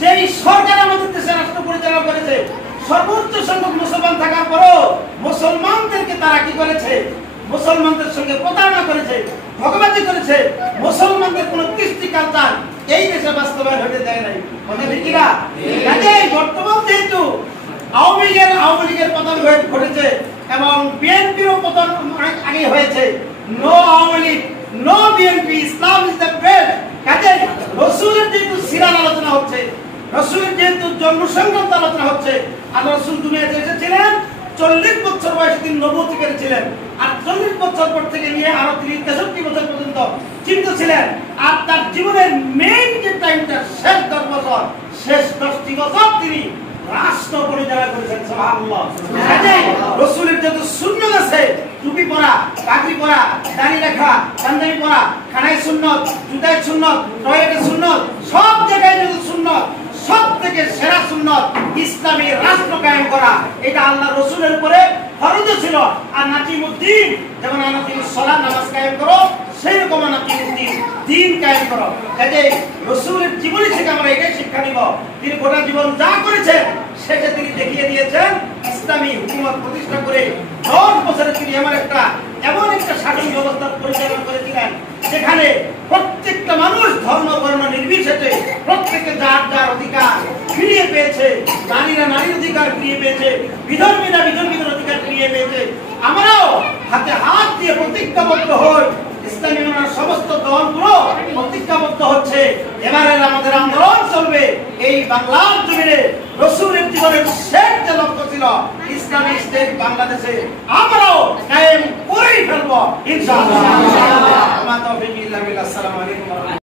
যেই সরকার আমাদের দেশে রাষ্ট্র পরিচালনা করেছে, সর্বোচ্চ সংখ্যক মুসলমান থাকার পরও মুসলমানদেরকে তারা কি করেছে? মুসলমানদের সঙ্গে প্রতারণা করেছে, ভোগবাজি করেছে। মুসলমানদের কোন কৃষ্টি কালচার এই দেশে বাস্তবায়ন হতে দেয় নাই। কথা ঠিক কিনা? কাজেই বর্তমান যেহেতু আওয়ামী লীগের পতন ঘটেছে এবং বিএনপিরও পতন অনেক আগে হয়েছে। No Awami League, no BNP, Islam is the best. কাজেই রাসূলের যেহেতু সিরাত আলোচনা হচ্ছে, রাসূলের যেহেতু জন্ম সংক্রান্ত আলোচনা হচ্ছে, আল্লাহ রাসূল দুনিয়াতে এসেছিলেন 40 বছর বয়সে তিনি নবুয়ত করেছিলেন। আর 40 বছর পর থেকে নিয়ে আরো তিনি 63 বছর পর্যন্ত জীবিত ছিলেন। আর তার জীবনের মেইন যে টাইমটা শেষ 10 বছর, শেষ 10টি বছর তিনি রাষ্ট্র পরিচালনা করেছেন। সুবহানাল্লাহ। রাসূলের যত সুন্নাত আছে, টুপি পরা, পাগড়ি পরা, দাড়ি রাখা, পাঞ্জাবি পরা, খানায় সুন্নাত, জুতায় সুন্নাত, টয়লেটে সুন্নাত, সব জায়গায় যত সুন্নাত, সব থেকে সেরা সুন্নাত ইসলামী রাষ্ট্র কায়েম করা, এটা আল্লাহ রাসূলের উপরে ফরজ ছিল। আর নাকিমুদ্দিন, যেমন নাকিমুস সালাত, নামাজ কায়েম করো, সেই রকম নাকিমুদ্দিন, দ্বীন কায়েম করো। কাজেই রাসূলের জীবনী থেকে আমরা এটাই শিক্ষা নিব। তিনি গোটা জীবন যা করেছেন, শেষে তিনি দেখিয়ে দিয়েছেন ইসলামী হুকুমত প্রতিষ্ঠা করে 10 বছরে তিনি এমন একটা শাসন ব্যবস্থা পরিচালনা করেছিলেন যেখানে প্রত্যেকটা মানুষ ধর্ম বর্ণ নির্বিশেষে প্রত্যেকে যার যার অধিকার ফিরিয়ে পেয়েছে। নারীরা নারীর অধিকার ফিরিয়ে পেয়েছে, বিধর্মীরা বিধর্মীদের অধিকার ফিরিয়ে পেয়েছে। আমরাও হাতে হাত দিয়ে প্রতিজ্ঞাবদ্ধ হই, ইসলামী সমস্ত দলগুলো প্রতিজ্ঞাবদ্ধ হচ্ছে, এবারের আমাদের আন্দোলন চলবে এই বাংলার জমিনে। রাসূলের জীবনের শেষ যে লক্ষ্য ছিল ইসলামী স্টেট বাংলাদেশে, আমরাও কায়েম করেই ফেলবো ইনশাআল্লাহ। আসসালামু আলাইকুম।